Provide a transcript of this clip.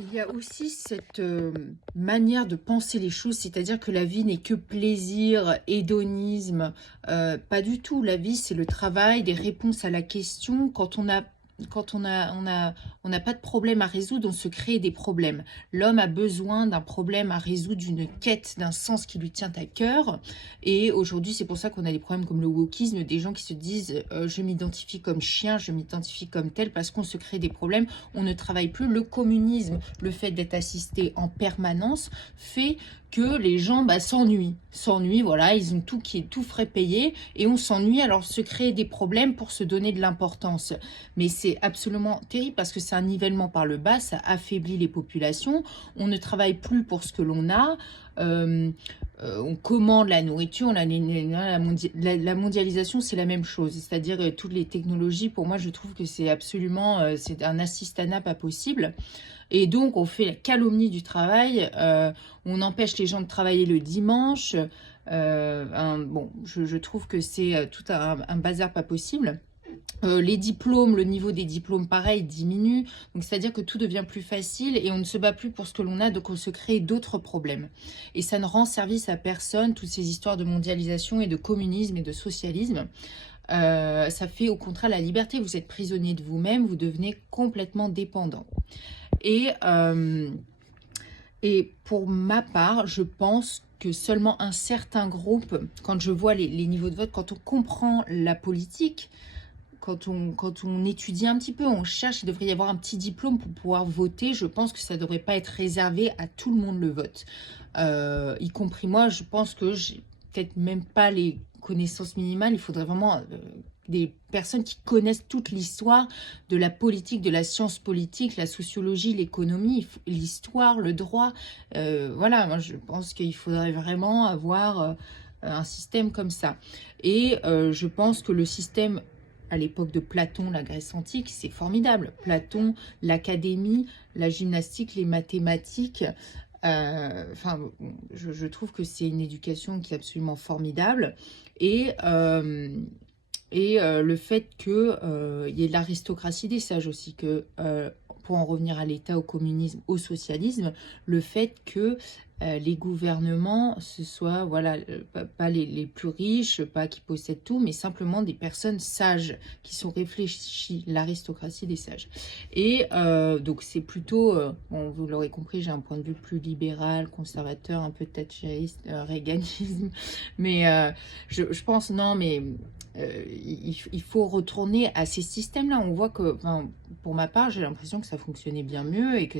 Il y a aussi cette manière de penser les choses, c'est-à-dire que la vie n'est que plaisir, hédonisme. Pas du tout. La vie, c'est le travail, des réponses à la question. On n'a pas de problème à résoudre, on se crée des problèmes. L'homme a besoin d'un problème à résoudre, d'une quête, d'un sens qui lui tient à cœur. Et aujourd'hui, c'est pour ça qu'on a des problèmes comme le wokisme, des gens qui se disent je m'identifie comme chien, je m'identifie comme tel, parce qu'on se crée des problèmes. On ne travaille plus. Le communisme, le fait d'être assisté en permanence, fait que les gens s'ennuient, voilà, ils ont tout qui est tout frais payé et on s'ennuie, alors se créer des problèmes pour se donner de l'importance. Mais c'est absolument terrible parce que c'est un nivellement par le bas, ça affaiblit les populations, on ne travaille plus pour ce que l'on a, euh, on commande la nourriture, la mondialisation c'est la même chose, c'est-à-dire toutes les technologies, pour moi je trouve que c'est absolument, c'est un assistanat pas possible. Et donc, on fait la calomnie du travail, on empêche les gens de travailler le dimanche. Bon, je trouve que c'est tout un bazar pas possible. Les diplômes, le niveau des diplômes, pareil, diminue. Donc, c'est-à-dire que tout devient plus facile et on ne se bat plus pour ce que l'on a, donc on se crée d'autres problèmes. Et ça ne rend service à personne, toutes ces histoires de mondialisation et de communisme et de socialisme. Ça fait au contraire la liberté. Vous êtes prisonnier de vous-même, vous devenez complètement dépendant. Et, euh, et pour ma part, je pense que seulement un certain groupe, quand je vois les niveaux de vote, quand on comprend la politique, quand on étudie un petit peu, on cherche, il devrait y avoir un petit diplôme pour pouvoir voter. Je pense que ça ne devrait pas être réservé à tout le monde le vote. Y compris moi, je pense que j'ai peut-être même pas les connaissances minimales. Il faudrait vraiment des personnes qui connaissent toute l'histoire de la politique, de la science politique, la sociologie, l'économie, l'histoire, le droit. Voilà, moi je pense qu'il faudrait vraiment avoir un système comme ça. Et je pense que le système à l'époque de Platon, la Grèce antique, c'est formidable. Platon, l'académie, la gymnastique, les mathématiques. Enfin, je trouve que c'est une éducation qui est absolument formidable. Et, euh, le fait qu'il y ait l'aristocratie des sages aussi, que pour en revenir à l'État, au communisme, au socialisme, le fait que les gouvernements, ce soit voilà, pas les plus riches, pas qui possèdent tout, mais simplement des personnes sages, qui sont réfléchies, l'aristocratie des sages. Et donc c'est plutôt, bon, vous l'aurez compris, j'ai un point de vue plus libéral, conservateur, un peu thatchériste, réganisme, mais je pense, non, mais il faut retourner à ces systèmes-là. On voit que, enfin, pour ma part, j'ai l'impression que ça fonctionnait bien mieux et que